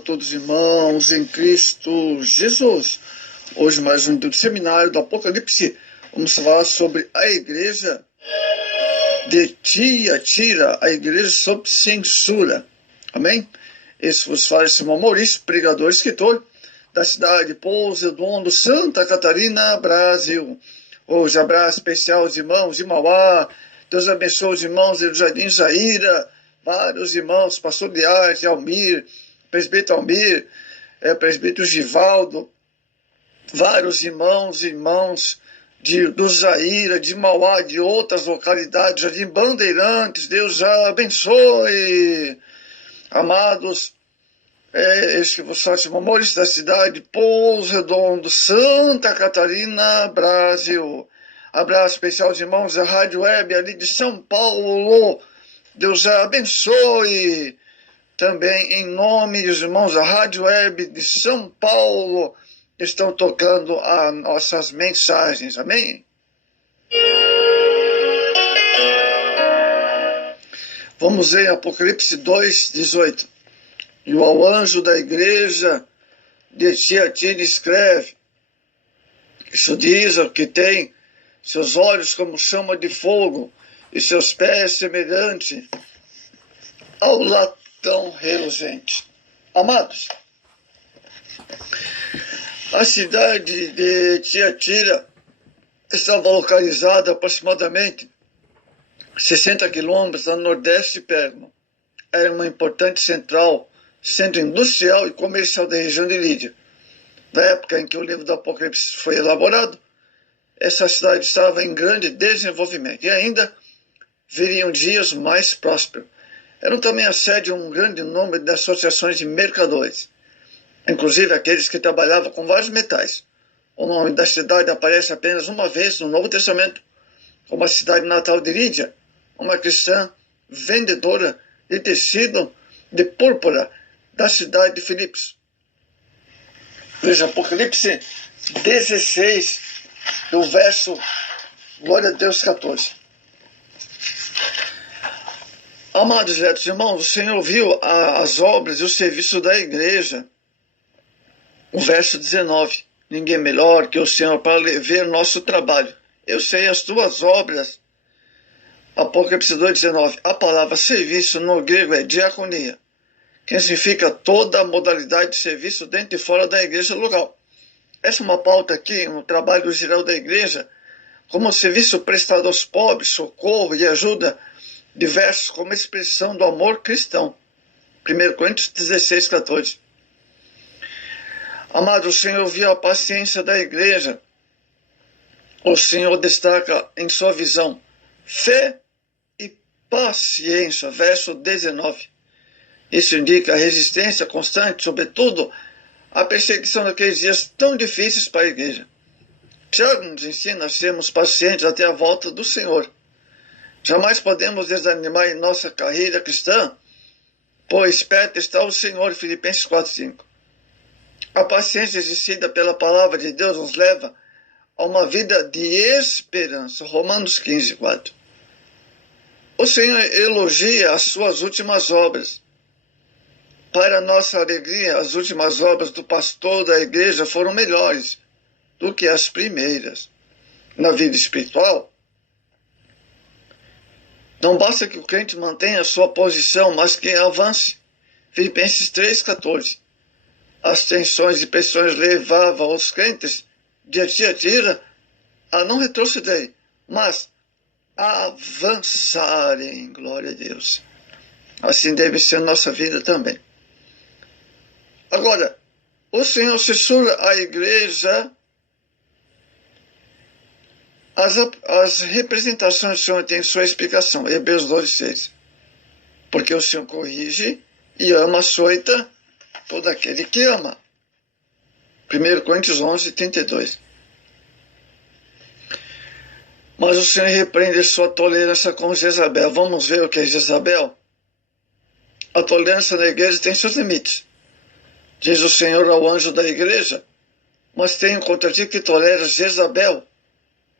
a todos os irmãos em Cristo Jesus. Hoje mais um dia do seminário do Apocalipse. Vamos falar sobre a igreja de Tiatira, a igreja sob censura. Amém? Esse vos fala Simão Maurício, pregador e escritor da cidade de Pouso Redondo, Santa Catarina, Brasil. Hoje abraço especial aos irmãos de Mauá. Deus abençoe os irmãos do Jardim Jaíra, vários irmãos, pastor Liarte, Almir, presbítero Almir, presbítero Givaldo, vários irmãos e irmãos do Jaíra, de Mauá, de outras localidades, Jardim Bandeirantes. Deus já abençoe. Amados, este que vos fala Simão Maurício, da cidade de Pouso Redondo, Santa Catarina, Brasil. Abraço especial aos irmãos da Rádio Web ali de São Paulo. Deus já abençoe. Também em nome dos irmãos da Rádio Web de São Paulo, estão tocando as nossas mensagens. Amém? Vamos ver Apocalipse 2:18. E ao anjo da igreja de Tiatira escreve: isso diz o que tem seus olhos como chama de fogo e seus pés semelhante ao latão reluzente. Amados, a cidade de Tiatira estava localizada aproximadamente 60 quilômetros a nordeste de Pérgamo. Era uma importante centro industrial e comercial da região de Lídia. Na época em que o livro do Apocalipse foi elaborado, essa cidade estava em grande desenvolvimento e ainda viriam dias mais prósperos. Era também a sede de um grande número de associações de mercadores, inclusive aqueles que trabalhavam com vários metais. O nome da cidade aparece apenas uma vez no Novo Testamento, como a cidade natal de Lídia, uma cristã vendedora de tecido de púrpura da cidade de Filipos. Veja Apocalipse 16, do verso, glória a Deus, 14. Amados irmãos, o Senhor viu as obras e o serviço da igreja. O verso 19. Ninguém melhor que o Senhor para ver nosso trabalho. Eu sei as tuas obras. Apocalipse 2:19. A palavra serviço no grego é diaconia, que significa toda a modalidade de serviço dentro e fora da igreja local. Essa é uma pauta aqui no trabalho geral da igreja, como serviço prestado aos pobres, socorro e ajuda diversos como expressão do amor cristão. 1 Coríntios 16:14. Amado, o Senhor viu a paciência da igreja. O Senhor destaca em sua visão fé e paciência. Verso 19. Isso indica a resistência constante, sobretudo a perseguição daqueles dias tão difíceis para a igreja. Tiago nos ensina a sermos pacientes até a volta do Senhor. Jamais podemos desanimar em nossa carreira cristã, pois perto está o Senhor. Filipenses 4:5. A paciência exercida pela palavra de Deus nos leva a uma vida de esperança. Romanos 15:4. O Senhor elogia as suas últimas obras. Para nossa alegria, as últimas obras do pastor da igreja foram melhores do que as primeiras. Na vida espiritual, não basta que o crente mantenha a sua posição, mas que avance. Filipenses 3:14. As tensões e pressões levavam os crentes de Tiatira a não retrocederem, mas a avançarem. Glória a Deus. Assim deve ser a nossa vida também. Agora, o Senhor censura a igreja. As representações do Senhor têm sua explicação. Hebreus 12:6. Porque o Senhor corrige e ama, açoita todo aquele que ama. 1 Coríntios 11:32. Mas o Senhor repreende sua tolerância com Jezabel. Vamos ver o que é Jezabel? A tolerância da igreja tem seus limites. Diz o Senhor ao anjo da igreja: mas tenho contra ti que toleras Jezabel.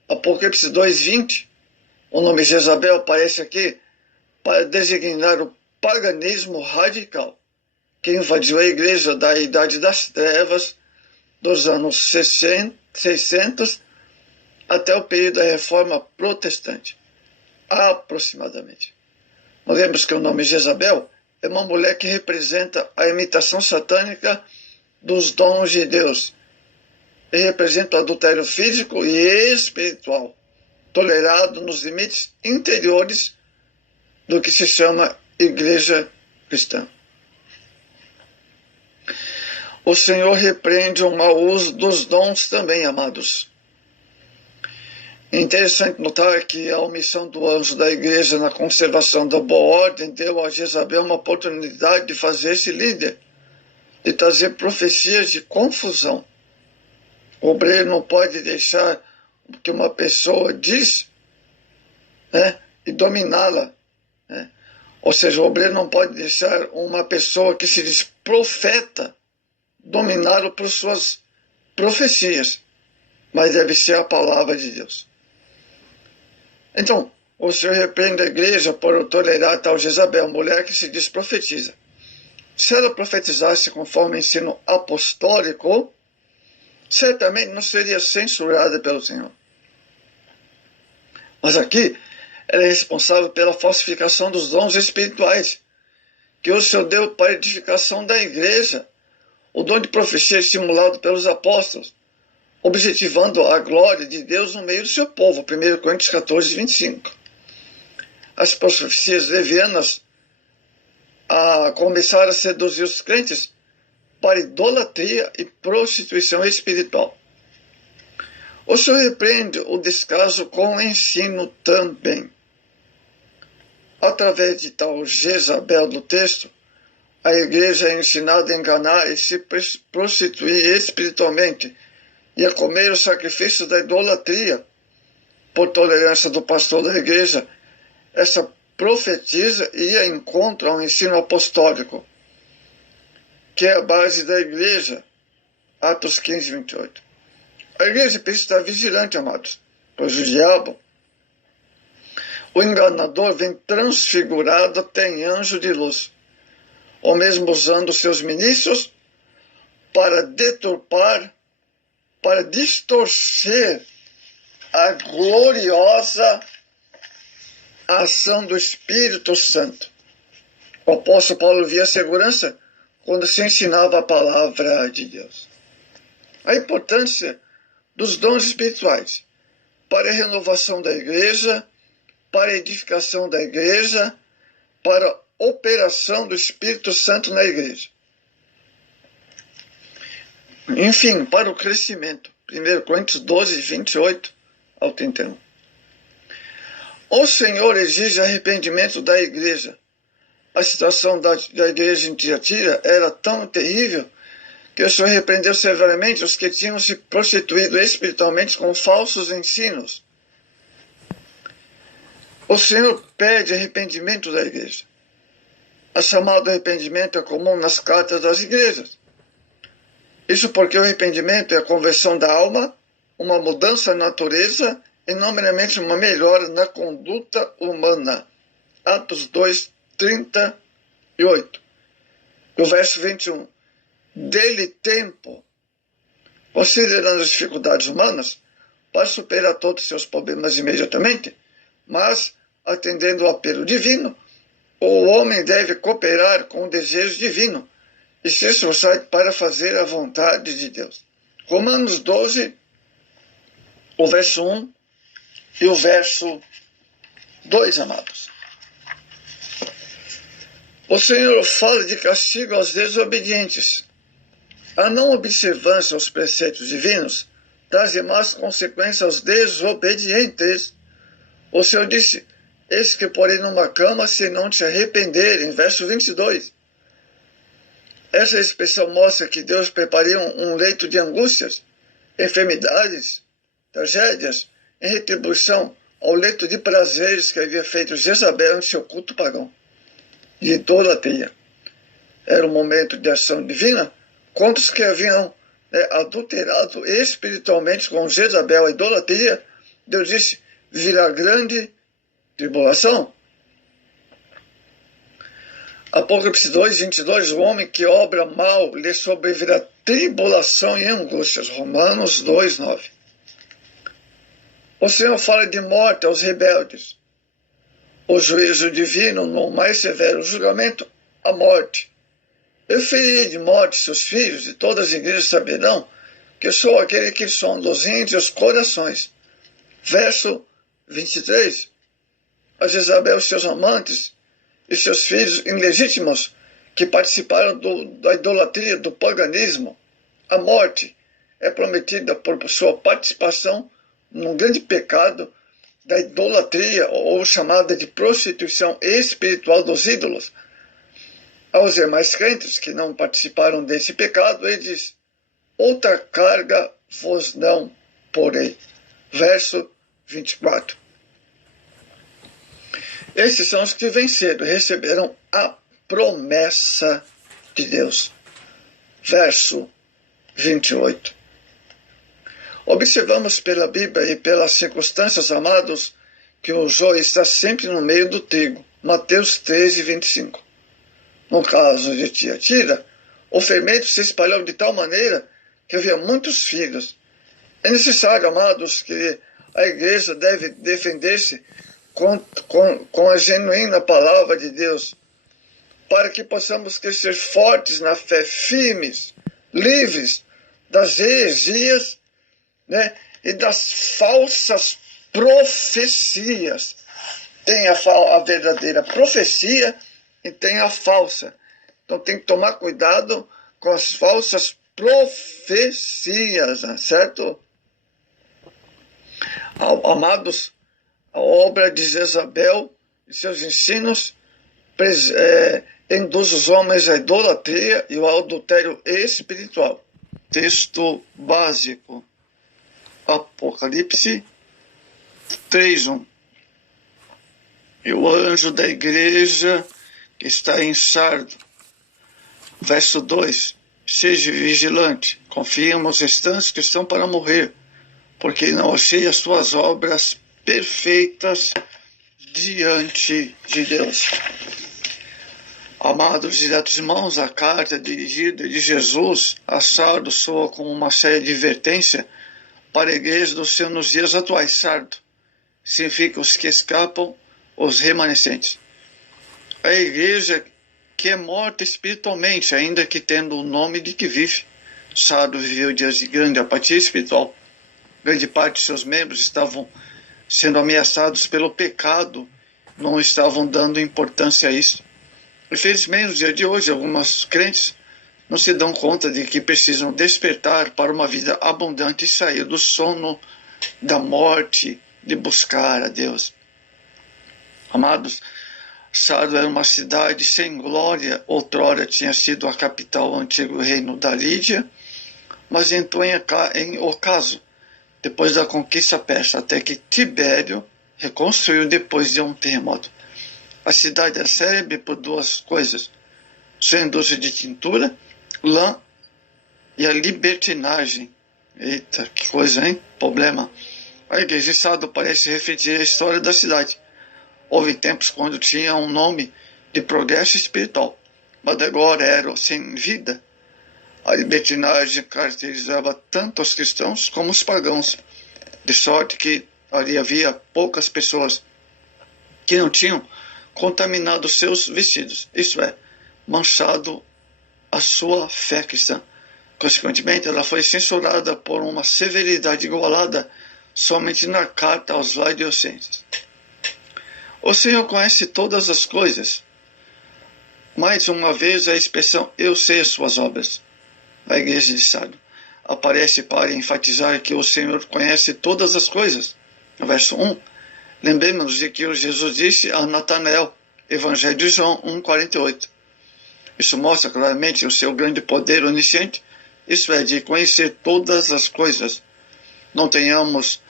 Apocalipse 2:20. O nome Jezabel aparece aqui para designar o paganismo radical. que invadiu a igreja da Idade das Trevas, dos anos 600 até o período da Reforma Protestante, aproximadamente. Nós vemos que o nome Jezabel é uma mulher que representa a imitação satânica dos dons de Deus e representa o adultério físico e espiritual, tolerado nos limites interiores do que se chama igreja cristã. O Senhor repreende o mau uso dos dons também, amados. É interessante notar que a omissão do anjo da igreja na conservação da boa ordem deu a Jezabel uma oportunidade de fazer-se líder, de trazer profecias de confusão. O obreiro não pode deixar o que uma pessoa diz, e dominá-la. Ou seja, o obreiro não pode deixar uma pessoa que se diz profeta dominá-lo por suas profecias, mas deve ser a palavra de Deus. Então, o Senhor repreende a igreja por tolerar tal Jezabel, mulher que se diz profetiza. Se ela profetizasse conforme o ensino apostólico, certamente não seria censurada pelo Senhor. Mas aqui, ela é responsável pela falsificação dos dons espirituais, que o Senhor deu para a edificação da igreja. O dom de profecia é estimulado pelos apóstolos, objetivando a glória de Deus no meio do seu povo. 1 Coríntios 14, 25. As profecias levianas começaram a seduzir os crentes para idolatria e prostituição espiritual. O Senhor repreende o descaso com o ensino também. Através de tal Jezabel do texto, a igreja é ensinada a enganar e se prostituir espiritualmente e a comer os sacrifícios da idolatria. Por tolerância do pastor da igreja, essa profetiza e ia encontro ao ensino apostólico, que é a base da igreja. Atos 15, 28. A igreja precisa estar vigilante, amados, pois o diabo, o enganador, vem transfigurado até em anjo de luz, ou mesmo usando seus ministros para deturpar, para distorcer a gloriosa ação do Espírito Santo. O apóstolo Paulo via segurança quando se ensinava a palavra de Deus. A importância dos dons espirituais para a renovação da igreja, para a edificação da igreja, para a operação do Espírito Santo na igreja. Enfim, para o crescimento. 1 Coríntios 12, 28 ao 31. O Senhor exige arrependimento da igreja. A situação da igreja em Tiatira era tão terrível que o Senhor repreendeu severamente os que tinham se prostituído espiritualmente com falsos ensinos. O Senhor pede arrependimento da igreja. A chamada arrependimento é comum nas cartas das igrejas. Isso porque o arrependimento é a conversão da alma, uma mudança na natureza e, não meramente, uma melhora na conduta humana. Atos 2, 38. O verso 21. Dê-lhe tempo, considerando as dificuldades humanas, para superar todos os seus problemas imediatamente, mas, atendendo ao apelo divino, o homem deve cooperar com o desejo divino e se esforçar para fazer a vontade de Deus. Romanos 12, o verso 1 e o verso 2, amados. O Senhor fala de castigo aos desobedientes. A não observância aos preceitos divinos traz más consequências aos desobedientes. O Senhor disse: eis que porei numa cama se não te arrependerem. Verso 22. Essa expressão mostra que Deus prepararia um leito de angústias, enfermidades, tragédias, em retribuição ao leito de prazeres que havia feito Jezabel em seu culto pagão, de idolatria. Era um momento de ação divina contra os que haviam adulterado espiritualmente com Jezabel, a idolatria. Deus disse: virá grande tribulação. Apocalipse 2, 22, o homem que obra mal lhe sobrevirá tribulação e angústias. Romanos 2, 9. O Senhor fala de morte aos rebeldes. O juízo divino, no mais severo julgamento, a morte. Eu ferirei de morte seus filhos, e todas as igrejas saberão que eu sou aquele que sonda os rins e os corações. Verso 23. A Jezabel, seus amantes e seus filhos ilegítimos, que participaram da idolatria, do paganismo. A morte é prometida por sua participação num grande pecado da idolatria, ou chamada de prostituição espiritual dos ídolos. Aos demais crentes que não participaram desse pecado, ele diz: outra carga vos não porei. Verso 24. Esses são os que venceram, receberam a promessa de Deus. Verso 28. Observamos pela Bíblia e pelas circunstâncias, amados, que o joio está sempre no meio do trigo. Mateus 13, 25. No caso de Tiatira, o fermento se espalhou de tal maneira que havia muitos filhos. É necessário, amados, que a igreja deve defender-se com a genuína palavra de Deus, para que possamos crescer fortes na fé, firmes, livres das heresias, né, e das falsas profecias. Tem a verdadeira profecia e tem a falsa. Então tem que tomar cuidado com as falsas profecias, certo? Amados, a obra de Jezabel e seus ensinos induz os homens à idolatria e ao adultério espiritual. Texto básico. Apocalipse 3:1. E o anjo da igreja que está em Sardo. Verso 2. Seja vigilante, confia nos restantes que estão para morrer, porque não achei as tuas obras perfeitas diante de Deus. Amados diretos irmãos, a carta dirigida de Jesus a Sardo soa como uma séria advertência para a igreja do Senhor nos dias atuais. Sardo significa os que escapam, os remanescentes. A igreja que é morta espiritualmente, ainda que tendo o nome de que vive. Sardo viveu dias de grande apatia espiritual. Grande parte de seus membros estavam sendo ameaçados pelo pecado, não estavam dando importância a isso. Infelizmente, no dia de hoje, alguns crentes não se dão conta de que precisam despertar para uma vida abundante e sair do sono da morte, de buscar a Deus. Amados, Sardo era uma cidade sem glória. Outrora tinha sido a capital do antigo reino da Lídia, mas entrou em ocaso depois da conquista persa, até que Tibério reconstruiu depois de um terremoto. A cidade é célebre por duas coisas: sua indústria de tintura, lã e a libertinagem. Eita, que coisa, hein? Problema. A igreja de Sardo parece refletir a história da cidade. Houve tempos quando tinha um nome de progresso espiritual, mas agora era sem vida. A libertinagem caracterizava tanto os cristãos como os pagãos, de sorte que ali havia poucas pessoas que não tinham contaminado seus vestidos, isto é, manchado a sua fé cristã. Consequentemente, ela foi censurada por uma severidade igualada somente na carta aos Laodicenses. O Senhor conhece todas as coisas. Mais uma vez, a expressão "eu sei as suas obras", a igreja de Sardo, aparece para enfatizar que o Senhor conhece todas as coisas. No verso 1, lembremos de que Jesus disse a Natanael, Evangelho de João 1,48. Isso mostra claramente o seu grande poder onisciente, isso é, de conhecer todas as coisas. Não temamos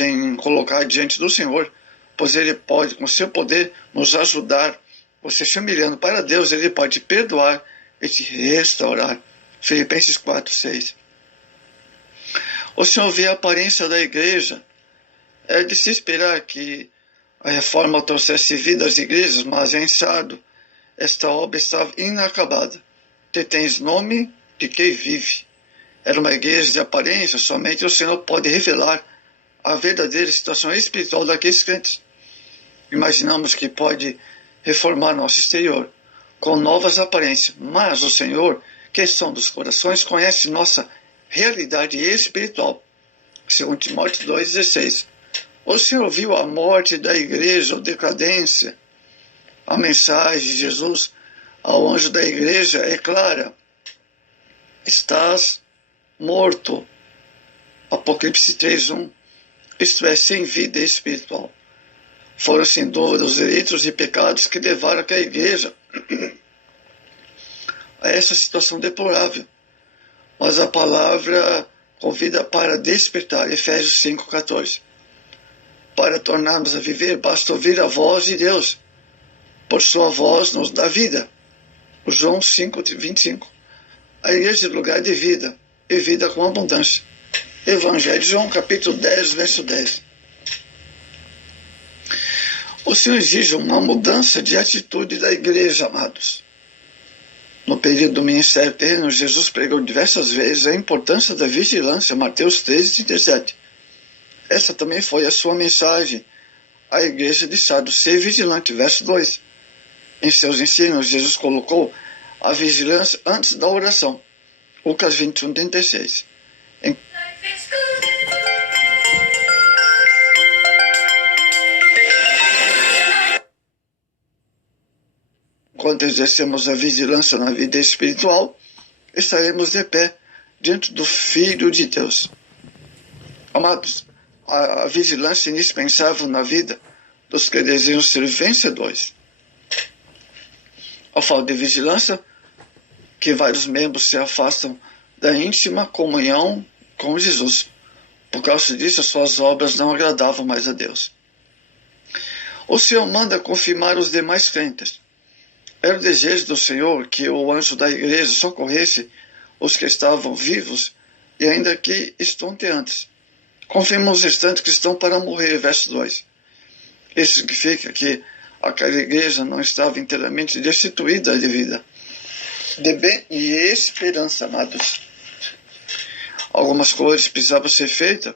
em colocar diante do Senhor, pois Ele pode, com seu poder, nos ajudar. Você se humilhando para Deus, Ele pode perdoar e te restaurar. Filipenses 4:6. O Senhor vê a aparência da igreja. É de se esperar que a reforma trouxesse vida às igrejas, mas em Sardo esta obra estava inacabada. Tu tens nome de quem vive. Era uma igreja de aparência, somente o Senhor pode revelar a verdadeira situação espiritual daqueles crentes. Imaginamos que pode reformar nosso exterior com novas aparências, mas o Senhor, que são dos corações, conhece nossa realidade espiritual. 2 Timóteo 2,16. O Senhor viu a morte da igreja, a decadência. A mensagem de Jesus ao anjo da igreja é clara. Estás morto. Apocalipse 3:1. Isto é, sem vida espiritual. Foram sem dúvida os delitos e pecados que levaram a igreja a essa situação deplorável. Mas a palavra convida para despertar. Efésios 5,14. Para tornarmos a viver, basta ouvir a voz de Deus. Por sua voz nos dá vida. João 5,25. A igreja é lugar de vida, e vida com abundância. Evangelho de João, capítulo 10, verso 10. O Senhor exige uma mudança de atitude da igreja, amados. No período do ministério terreno, Jesus pregou diversas vezes a importância da vigilância, Mateus 13:37. Essa também foi a sua mensagem à igreja de Sardo, ser vigilante, verso 2. Em seus ensinos, Jesus colocou a vigilância antes da oração, Lucas 21:36. Enquanto exercemos a vigilância na vida espiritual, estaremos de pé diante do Filho de Deus. Amados, a vigilância é indispensável na vida dos que desejam ser vencedores. A falta de vigilância, que vários membros se afastam da íntima comunhão com Jesus. Por causa disso, as suas obras não agradavam mais a Deus. O Senhor manda confirmar os demais crentes. Era o desejo do Senhor que o anjo da igreja socorresse os que estavam vivos e ainda que estonteantes. Confirma os restantes que estão para morrer, verso 2. Isso significa que aquela igreja não estava inteiramente destituída de vida, de bem e esperança, amados. Algumas coisas precisavam ser feitas,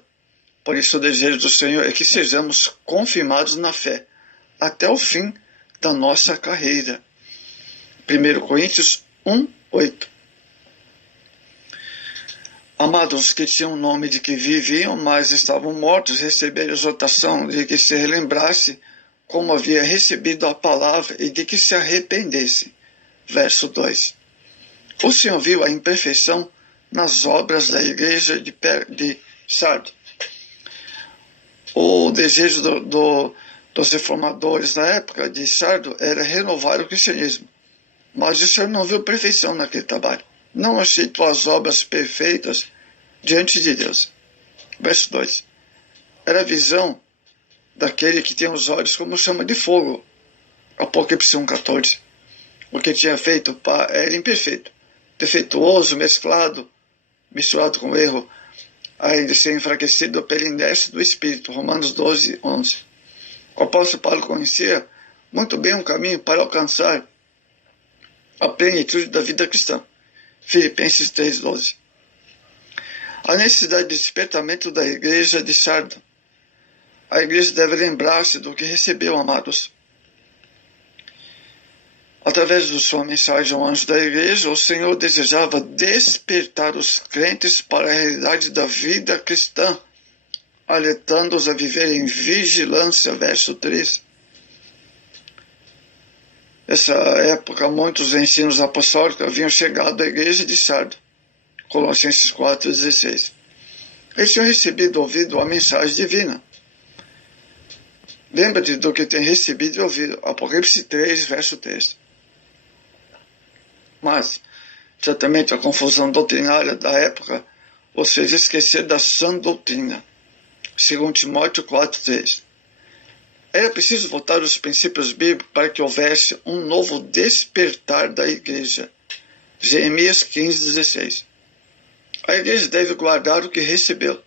por isso o desejo do Senhor é que sejamos confirmados na fé, até o fim da nossa carreira. 1 Coríntios 1:8. Amados, que tinham o nome de que viviam, mas estavam mortos, receberam a exortação de que se relembrasse como havia recebido a palavra e de que se arrependesse. Verso 2. O Senhor viu a imperfeição nas obras da igreja de Sardo. O desejo dos reformadores na época de Sardo era renovar o cristianismo. Mas o Senhor não viu perfeição naquele trabalho. Não aceitou as obras perfeitas diante de Deus. Verso 2. Era a visão daquele que tem os olhos como chama de fogo. Apocalipse 1:14. O que tinha feito era imperfeito, defeituoso, misturado com erro, aí de ser enfraquecido pela inércia do Espírito. Romanos 12:11. O apóstolo Paulo conhecia muito bem um caminho para alcançar a plenitude da vida cristã. Filipenses 3:12. A necessidade de despertamento da igreja de Sardo. A igreja deve lembrar-se do que recebeu, amados. Através de sua mensagem ao anjo da igreja, o Senhor desejava despertar os crentes para a realidade da vida cristã, alertando-os a viver em vigilância, verso 3. Nessa época, muitos ensinos apostólicos haviam chegado à igreja de Sardo. Colossenses 4:16. Eles tinham ouvido a mensagem divina. Lembra-te do que tem recebido e ouvido. Apocalipse 3, verso 3. Mas, certamente, a confusão doutrinária da época os fez esquecer da sã doutrina. 2 Timóteo 4:3. Era preciso voltar aos princípios bíblicos para que houvesse um novo despertar da igreja. Jeremias 15:16. A igreja deve guardar o que recebeu.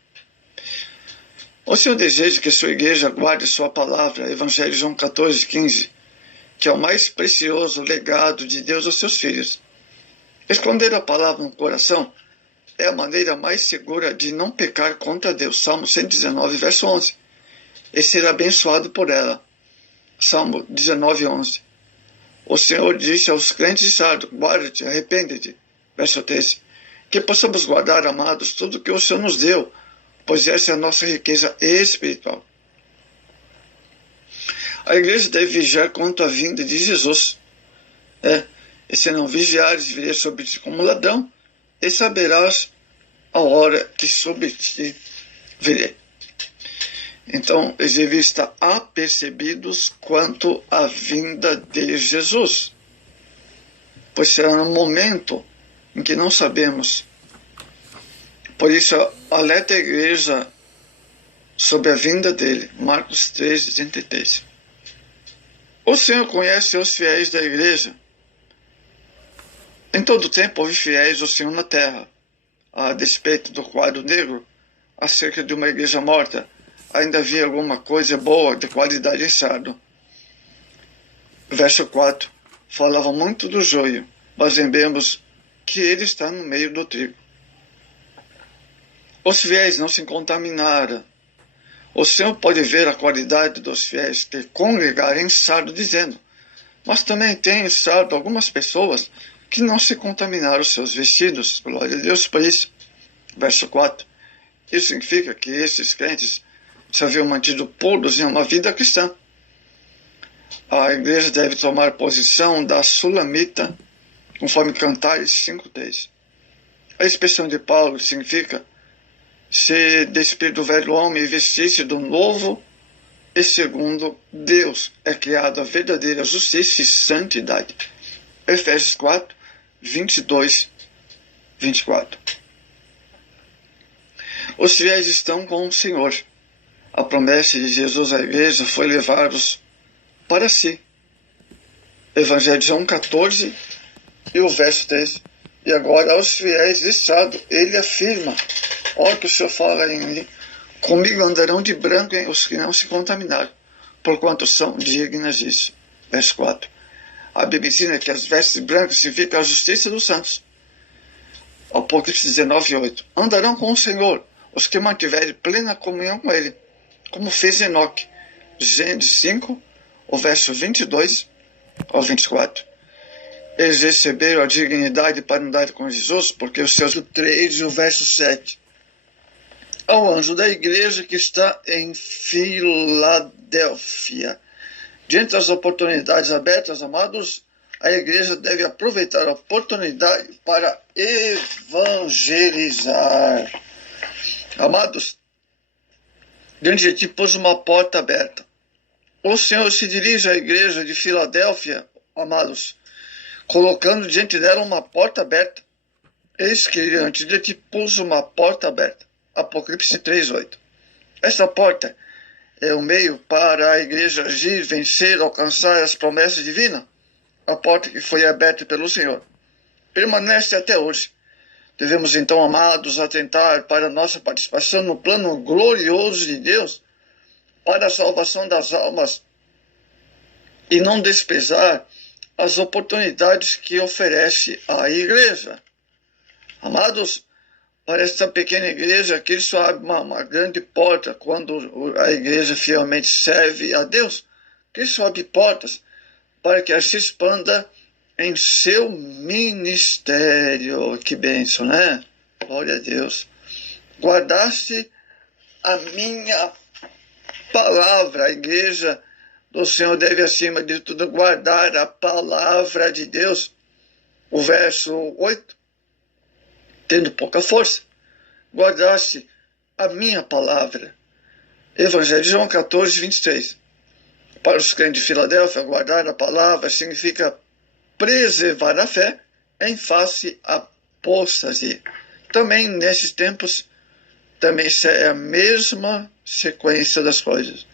O Senhor deseja que sua igreja guarde sua palavra. Evangelho de João 14:15. que é o mais precioso legado de Deus aos seus filhos. Esconder a palavra no coração é a maneira mais segura de não pecar contra Deus. Salmo 119, verso 11. E ser abençoado por ela. Salmo 19, 11. O Senhor disse aos crentes de Sardo: guarda-te, arrepende-te. Verso 13. Que possamos guardar, amados, tudo que o Senhor nos deu, pois essa é a nossa riqueza espiritual. A igreja deve vigiar quanto à vinda de Jesus. E se não vigiares, virei sobre ti como ladrão, e saberás a hora que sobre ti virei. Então, eles devem estar apercebidos quanto à vinda de Jesus, pois será no momento em que não sabemos. Por isso, alerta a igreja sobre a vinda dele. Marcos 3:33. O Senhor conhece os fiéis da igreja. Em todo tempo houve fiéis ao Senhor na terra. A despeito do quadro negro acerca de uma igreja morta, ainda havia alguma coisa boa de qualidade em Sardo. Verso 4. Falava muito do joio, mas lembremos que ele está no meio do trigo. Os fiéis não se contaminaram. O Senhor pode ver a qualidade dos fiéis que congregaram em Sardo, dizendo: mas também tem em Sardo algumas pessoas que não se contaminaram os seus vestidos. Glória a Deus por isso. Verso 4. Isso significa que esses crentes se haviam mantido puros em uma vida cristã. A igreja deve tomar posição da sulamita, conforme Cantares 5:10. A expressão de Paulo significa se despir do velho homem e vestir-se do novo, e segundo Deus é criada a verdadeira justiça e santidade. Efésios 4, 22, 24. Os fiéis estão com o Senhor. A promessa de Jesus à igreja foi levá-los para si. Evangelho de João 14 e o verso 13. E agora aos fiéis de Sardo ele afirma: olha que o Senhor fala em comigo andarão de branco os que não se contaminaram, porquanto são dignas disso. Verso 4. A Bíblia ensina que as vestes brancas significam a justiça dos santos. Apocalipse 19:8. Andarão com o Senhor os que mantiverem plena comunhão com ele, como fez Enoque. Gênesis 5, o verso 22 ao 24. Eles receberam a dignidade para andar com Jesus, porque o seu 3 e o verso 7. Ao anjo da igreja que está em Filadélfia. Diante das oportunidades abertas, amados, a igreja deve aproveitar a oportunidade para evangelizar. Amados, diante de ti pôs uma porta aberta. O Senhor se dirige à igreja de Filadélfia, amados, colocando diante dela uma porta aberta. Eis que diante de ti pôs uma porta aberta. Apocalipse 3:8. Esta porta é o meio para a igreja agir, vencer, alcançar as promessas divinas. A porta que foi aberta pelo Senhor permanece até hoje. Devemos então, amados, atentar para a nossa participação no plano glorioso de Deus para a salvação das almas e não desprezar as oportunidades que oferece a igreja. Amados, para esta pequena igreja, Cristo abre uma grande porta quando a igreja fielmente serve a Deus. Cristo abre portas para que ela se expanda em seu ministério. Que bênção, né? Glória a Deus. Guardaste a minha palavra. A igreja do Senhor deve, acima de tudo, guardar a palavra de Deus. O verso 8. Tendo pouca força, guardaste a minha palavra. Evangelho de João 14, 23. Para os crentes de Filadélfia, guardar a palavra significa preservar a fé em face à apostasia. Também nesses tempos, também é a mesma sequência das coisas.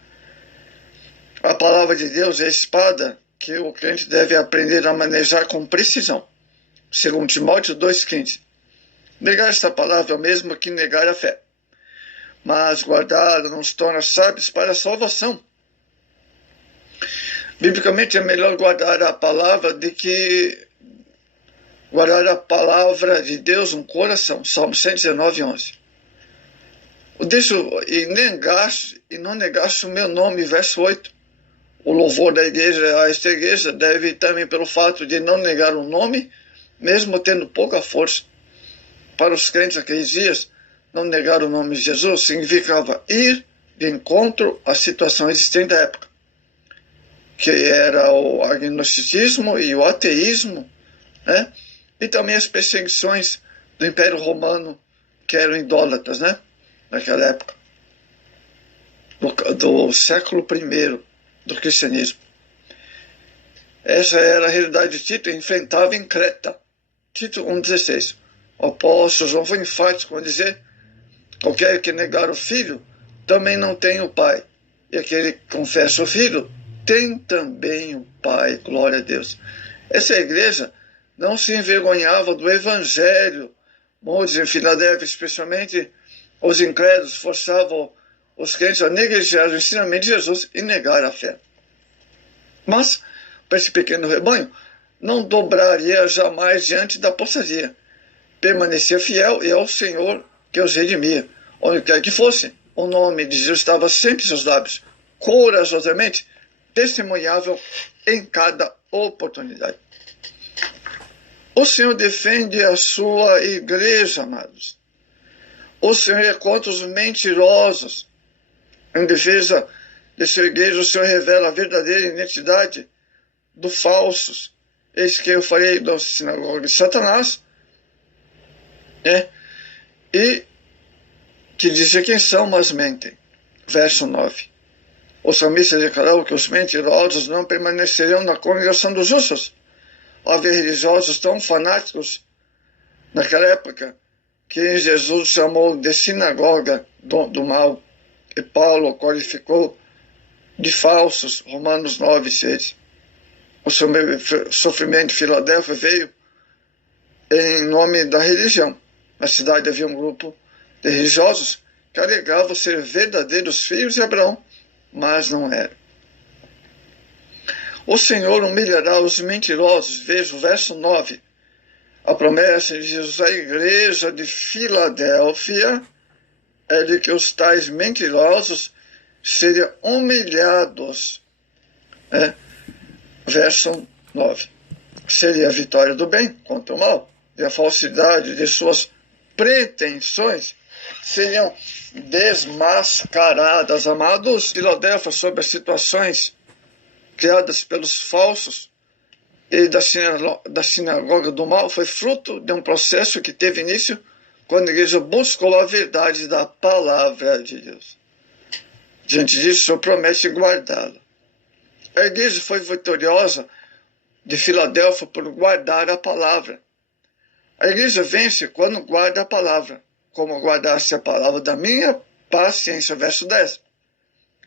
A palavra de Deus é a espada que o crente deve aprender a manejar com precisão. Segundo Timóteo 2,15. Negar esta palavra é o mesmo que negar a fé. Mas guardá-la nos torna sábios para a salvação. Biblicamente é melhor guardar a palavra do que guardar a palavra de Deus no coração. Salmo 119, 11. E não negaste o meu nome, verso 8. O louvor da igreja a esta igreja deve também pelo fato de não negar o nome, mesmo tendo pouca força. Para os crentes naqueles dias, não negar o nome de Jesus significava ir de encontro à situação existente da época, que era o agnosticismo e o ateísmo, né? E também as perseguições do Império Romano, que eram idólatras, né? Naquela época, do século I do cristianismo. Essa era a realidade de Tito, enfrentava em Creta. Tito 1,16. O apóstolo João foi enfático ao dizer: qualquer que negar o filho também não tem o pai, e aquele que confessa o filho tem também o pai. Glória a Deus. Essa igreja não se envergonhava do evangelho. Muitos em Filadélfia, especialmente os incrédulos, forçavam os crentes a negligenciar o ensinamento de Jesus e negar a fé. Mas, para esse pequeno rebanho, não dobraria jamais diante da apostasia. Permanecia fiel e ao Senhor que os redimia. Onde quer que fosse, o nome de Jesus estava sempre em seus lábios, corajosamente testemunhável em cada oportunidade. O Senhor defende a sua igreja, amados. O Senhor é contra os mentirosos. Em defesa de sua igreja, o Senhor revela a verdadeira identidade dos falsos. Eis que eu farei da sinagoga de Satanás, e que dizem quem são, mas mentem. Verso 9. O salmista declarou que os mentirosos não permanecerão na congregação dos justos. Havia religiosos tão fanáticos naquela época que Jesus chamou de sinagoga do mal, e Paulo qualificou de falsos. Romanos 9, 6. O sofrimento de Filadélfia veio em nome da religião. Na cidade havia um grupo de religiosos que alegavam ser verdadeiros filhos de Abraão, mas não eram. O Senhor humilhará os mentirosos. Veja o verso 9. A promessa de Jesus à igreja de Filadélfia é de que os tais mentirosos seriam humilhados. Verso 9. Seria a vitória do bem contra o mal, e a falsidade de suas pretensões seriam desmascaradas. Amados, Filadélfia, sobre as situações criadas pelos falsos e da sinagoga do mal, foi fruto de um processo que teve início quando a igreja buscou a verdade da palavra de Deus. Diante disso, o Senhor promete guardá-la. A igreja foi vitoriosa de Filadélfia por guardar a palavra. A igreja vence quando guarda a palavra, como guardasse a palavra da minha paciência. Verso 10.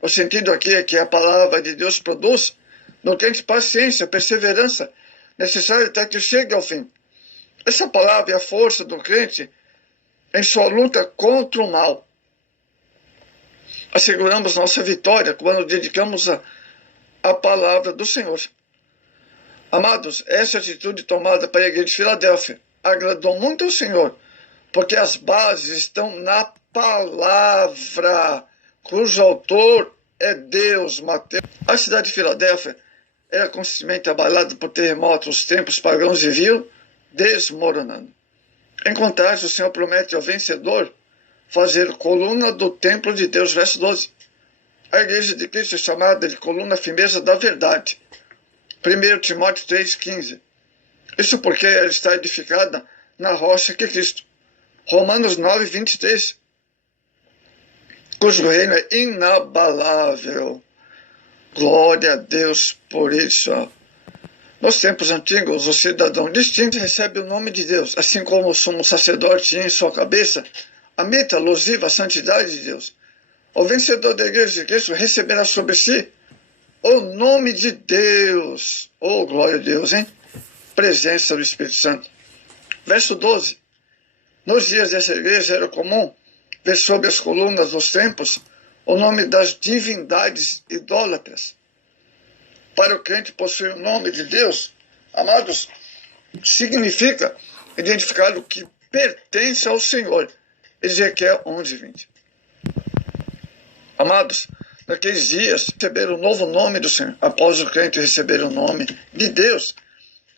O sentido aqui é que a palavra de Deus produz no crente paciência, perseverança, necessária até que chegue ao fim. Essa palavra é a força do crente em sua luta contra o mal. Asseguramos nossa vitória quando dedicamos a palavra do Senhor. Amados, essa atitude tomada para a igreja de Filadélfia agradou muito ao Senhor, porque as bases estão na palavra, cujo autor é Deus. Mateus. A cidade de Filadélfia era constantemente abalada por terremotos, os templos pagãos viviam desmoronando. Em contraste, o Senhor promete ao vencedor fazer coluna do templo de Deus. Verso 12. A igreja de Cristo é chamada de coluna firmeza da verdade. 1 Timóteo 3,15. Isso porque ela está edificada na rocha que é Cristo. Romanos 9, 23. Cujo reino é inabalável. Glória a Deus por isso. Nos tempos antigos, o cidadão distinto recebe o nome de Deus, assim como o sumo sacerdote tinha em sua cabeça a meta alusiva à santidade de Deus. O vencedor da igreja de Cristo receberá sobre si o nome de Deus. Oh, glória a Deus, hein? Presença do Espírito Santo. Verso 12. Nos dias dessa igreja era comum ver sobre as colunas dos templos o nome das divindades idólatras. Para o crente possuir o nome de Deus, amados, significa identificar o que pertence ao Senhor. Ezequiel 11:20. Amados, naqueles dias, receberam o novo nome do Senhor. Após o crente receber o nome de Deus,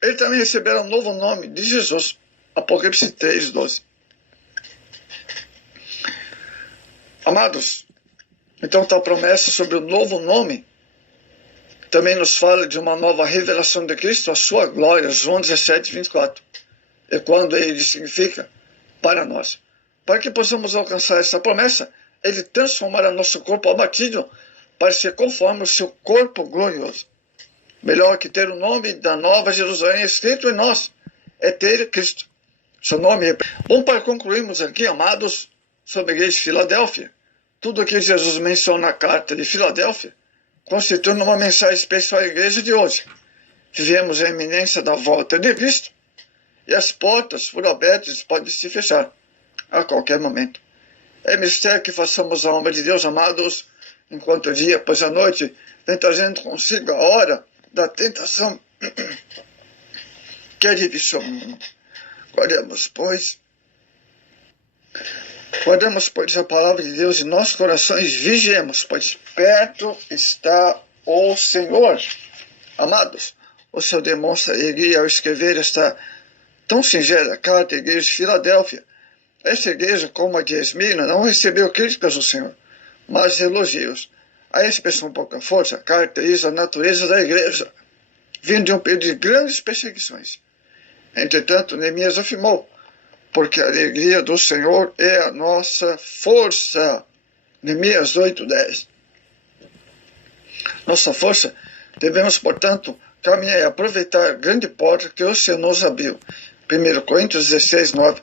ele também receberá o novo nome de Jesus. Apocalipse 3:12. Amados, então a promessa sobre o novo nome também nos fala de uma nova revelação de Cristo, a sua glória, João 17:24. E quando ele significa para nós. Para que possamos alcançar essa promessa, ele transformará nosso corpo abatido para ser conforme o seu corpo glorioso. Melhor que ter o nome da Nova Jerusalém escrito em nós é ter Cristo. Seu nome é... Bom, para concluirmos aqui, amados, sobre a igreja de Filadélfia, tudo o que Jesus menciona na carta de Filadélfia constitui uma mensagem especial à igreja de hoje. Vivemos a iminência da volta de Cristo e as portas foram abertas e podem se fechar a qualquer momento. É mistério que façamos a obra de Deus, amados, enquanto o dia, pois a noite vem trazendo consigo a hora da tentação que é de sobre o mundo. Guardemos, pois, a palavra de Deus em nossos corações, vigiemos, pois perto está o Senhor. Amados, o Senhor demonstra alegria ao escrever esta tão singela carta à igreja de Filadélfia. Esta igreja, como a de Esmirna, não recebeu críticas do Senhor, mas elogios. A expressão pouca força caracteriza a natureza da igreja, vindo de um período de grandes perseguições. Entretanto, Neemias afirmou, porque a alegria do Senhor é a nossa força. Neemias 8:10. Nossa força, devemos, portanto, caminhar e aproveitar a grande porta que o Senhor nos abriu. 1 Coríntios 16:9.